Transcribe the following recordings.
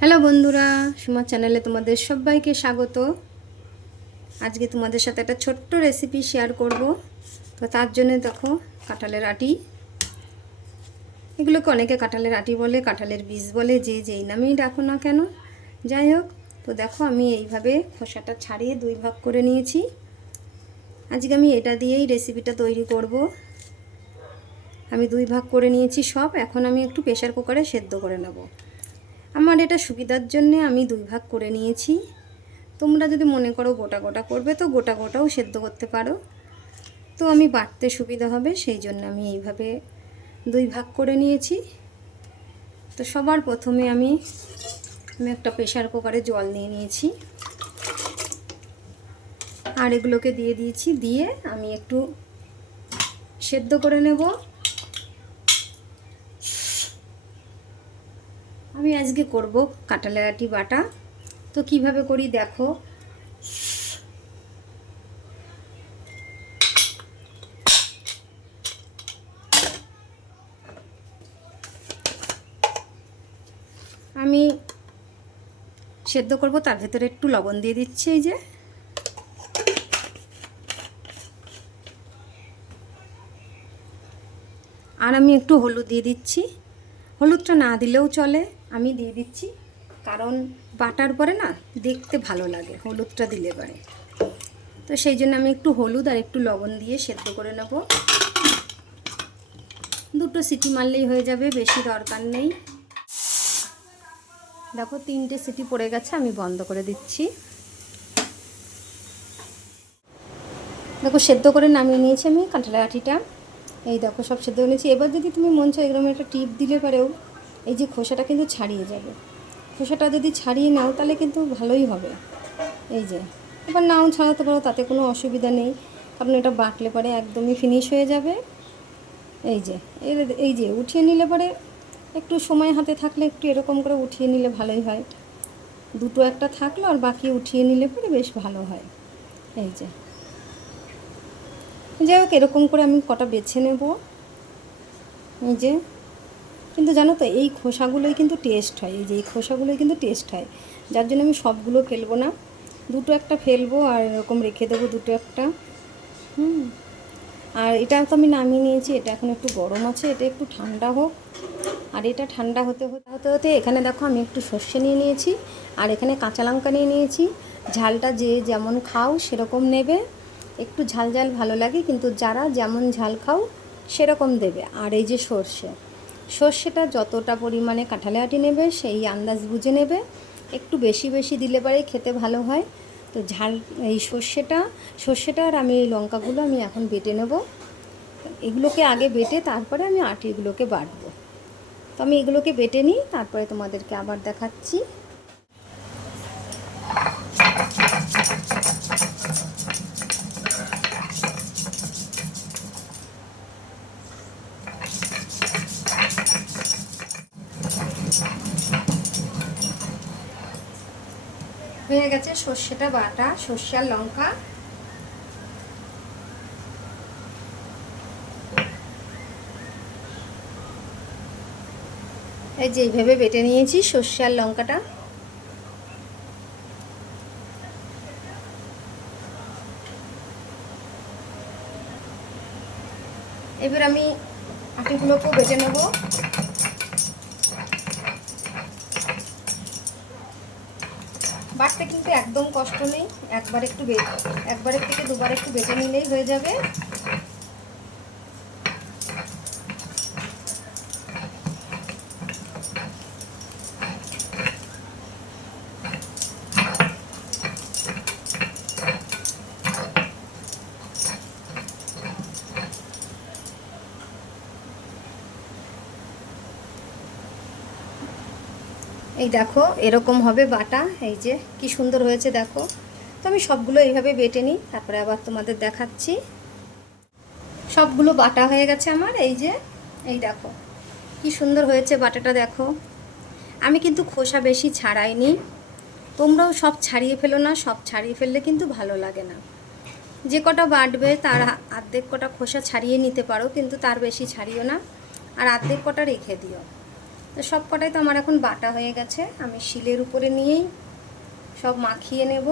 Hello বন্ধুরা সুমার চ্যানেলে তোমাদের সবাইকে স্বাগত। আজকে তোমাদের সাথে একটা ছোট্ট রেসিপি শেয়ার করব। তো তার জন্য দেখো, কাঁঠালের আটি। এগুলোকে অনেকে কাঁঠালের আটি বলে, কাঁঠালের বীজ বলে, যে যেই নামেই ডাকো না কেন। যাই হোক, তো দেখো, আমি এইভাবে খোসাটা ছাড়িয়ে দুই ভাগ করে নিয়েছি। আজকে আমি এটা দিয়েই রেসিপিটা তৈরি করব। আমি দুই ভাগ করে নিয়েছি সব, এখন আমি একটু প্রেশার কুকারে সেদ্ধ করে নেব। আমার এটা সুবিধার জন্য আমি দুই ভাগ করে নিয়েছি। তোমরা যদি মনে করো গোটা গোটা করবে, তো গোটা গোটাও সেদ্ধ করতে পারো। তো আমি বাটতে সুবিধা হবে, সেই জন্য আমি এইভাবে দুই ভাগ করে নিয়েছি। তো সবার প্রথমে আমি আমি একটা প্রেশার কুকারে জল নিয়ে নিয়েছি। আর এগুলোকে দিয়ে দিয়েছি, দিয়ে আমি একটু সেদ্ধ করে নেব। আমি আজকে করব কাঁঠালের আটি বাটা। তো কীভাবে করি দেখো। আমি সেদ্ধ করব, তার ভেতরে একটু লবণ দিয়ে দিচ্ছি এই যে। আর আমি একটু হলুদ দিয়ে দিচ্ছি। হলুদটা না দিলেও চলে। আমি দিয়ে দিচ্ছি। কারণ বাটার পরে না দেখতে ভালো লাগে, হলুদটা দিলে পরে। তো সেই জন্য আমি একটু হলুদ আর একটু লবণ দিয়ে সেদ্ধ করে নেব। দুটো সিটি মারলেই হয়ে যাবে, বেশি দরকার নেই। দেখো তিনটে সিটি পড়ে গেছে, আমি বন্ধ করে দিচ্ছি। দেখো সেদ্ধ করে নামিয়ে নিয়েছি আমি কাঁঠালের আটিটা। এই দেখো সব সেদ্ধ নিয়েছি। এবার যদি তুমি মন চাও এরকম একটা টিপ দিলে পারেও। এই যে খোসাটা কিন্তু ছাড়িয়ে যাবে। খোসাটা যদি ছাড়িয়ে নাও, তাহলে কিন্তু ভালোই হবে। এই যে, এবার নাও ছাড়াতে পারো, তাতে কোনো অসুবিধা নেই। কারণ এটা বাটলে পরে একদমই ফিনিশ হয়ে যাবে। এই যে এই যে, উঠিয়ে নিলে পরে একটু সময় হাতে থাকলে একটু এরকম করে উঠিয়ে নিলে ভালোই হয়। দুটো একটা থাকল আর বাকি উঠিয়ে নিলে পরে বেশ ভালো হয়। এই যে। যাই হোক, এরকম করে আমি কটা বেছে নেব। এই যে কিন্তু জানো তো, এই খোসাগুলোই কিন্তু টেস্ট হয়, এই যে এই খোসাগুলোই কিন্তু টেস্ট হয়। যার জন্য আমি সবগুলো ফেলব না। দুটো একটা ফেলব আর এরকম রেখে দেবো দুটো একটা। হুম। আর এটা তো আমি নামিয়ে নিয়েছি, এটা এখন একটু গরম আছে, এটা একটু ঠান্ডা হোক। আর এটা ঠান্ডা হতে হতে হতে হতে এখানে দেখো আমি একটু সর্ষে নিয়ে নিয়েছি, আর এখানে কাঁচা লঙ্কা নিয়ে নিয়েছি। ঝালটা যে যেমন খাও সেরকম নেবে। একটু ঝাল ঝাল ভালো লাগে, কিন্তু যারা যেমন ঝাল খাও সেরকম দেবে। আর এই যে সর্ষে। সর্ষেটা যতটা পরিমাণে কাঁঠালে আটি নেবে, সেই আন্দাজ বুঝে নেবে। একটু বেশি বেশি দিলে পারে খেতে ভালো হয়। তো ঝাল, এই সর্ষেটা সর্ষেটা আর আমি এই লঙ্কাগুলো আমি এখন বেটে নেব। এগুলোকে আগে বেটে তারপরে আমি আটিগুলোকে বাটবো। তো আমি এগুলোকে বেটে নিই, তারপরে তোমাদেরকে আবার দেখাচ্ছি। হয়ে গেছে সর্ষেটা বাটা, সর্ষে আর লঙ্কা। এই যে এইভাবে বেটে নিয়েছি সর্ষে আর লঙ্কাটা। এবার আমি আটিগুলোকেও বেটে নেব। কিন্তু একদম কষ্ট নেই। একবার একটু একবারের থেকে দুবার একটু বেটে নিলেই হয়ে যাবে। এই দেখো, এরকম হবে বাটা, এই যে কি সুন্দর হয়েছে দেখো। তো আমি সবগুলো এইভাবে বেটে নিই, তারপরে আবার তোমাদের দেখাচ্ছি। সবগুলো বাটা হয়ে গেছে আমার, এই যে, এই দেখো, কি সুন্দর হয়েছে বাটাটা দেখো। আমি কিন্তু খোসা বেশি ছাড়াইনি, তোমরাও সব ছাড়িয়ে ফেলো না, সব ছাড়িয়ে ফেললে কিন্তু ভালো লাগে না। যে কটা বাটবে, তার আর্ধেক কটা খোসা ছাড়িয়ে নিতে পারো, কিন্তু তার বেশি ছাড়িও না। আর আর্ধেক কটা রেখে দিও। তো সব কটাই তো আমার এখন বাটা হয়ে গেছে। আমি শিলের উপরে নিয়েই সব মাখিয়ে নেব।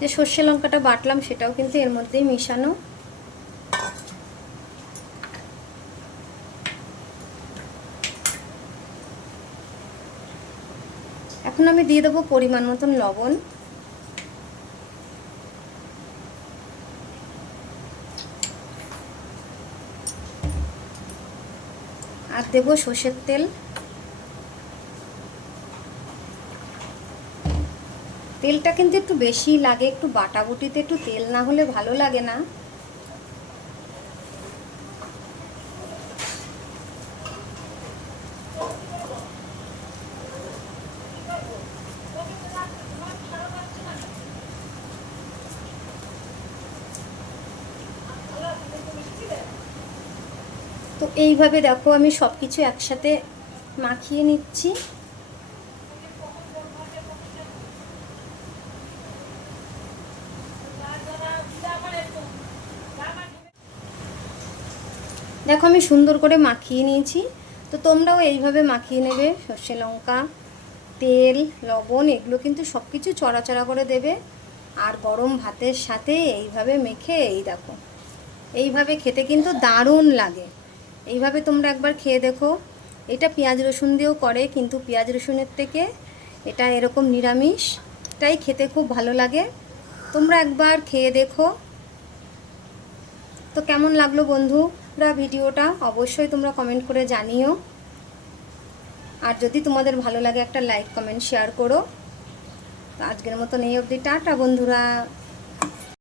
যে সর্ষে লঙ্কাটা বাটলাম, সেটাও কিন্তু এর মধ্যেই মিশানো। এখন আমি দিয়ে দেবো পরিমাণ মতন লবণ। আর দেব সর্ষের তেল। তেলটা কিন্তু একটু বেশি লাগে, একটু বাটাবুটিতে একটু তেল না হলে ভালো লাগে না। এইভাবে দেখো, আমি সব কিছু একসাথে মাখিয়ে নিচ্ছি। দেখো, আমি সুন্দর করে মাখিয়ে নিয়েছি। তো তোমরাও এইভাবে মাখিয়ে নেবে, সর্ষে লঙ্কা, তেল, লবণ, এগুলো কিন্তু সব কিছু চড়াচড়া করে দেবে। আর গরম ভাতের সাথে এইভাবে মেখে, এই দেখো, এইভাবে খেতে কিন্তু দারুণ লাগে। এইভাবে তোমরা একবার খেয়ে দেখো। এটা পেঁয়াজ রসুন দিয়েও করে, কিন্তু পেঁয়াজ রসুনের থেকে এটা এরকম নিরামিষটাই খেতে খুব ভালো লাগে। তোমরা একবার খেয়ে দেখো। তো কেমন লাগল বন্ধুরা ভিডিওটা? অবশ্যই তোমরা কমেন্ট করে জানিও। আর যদি তোমাদের ভালো লাগে একটা লাইক কমেন্ট শেয়ার করো। তো আজকের মতন এই অবধি। টাটা বন্ধুরা।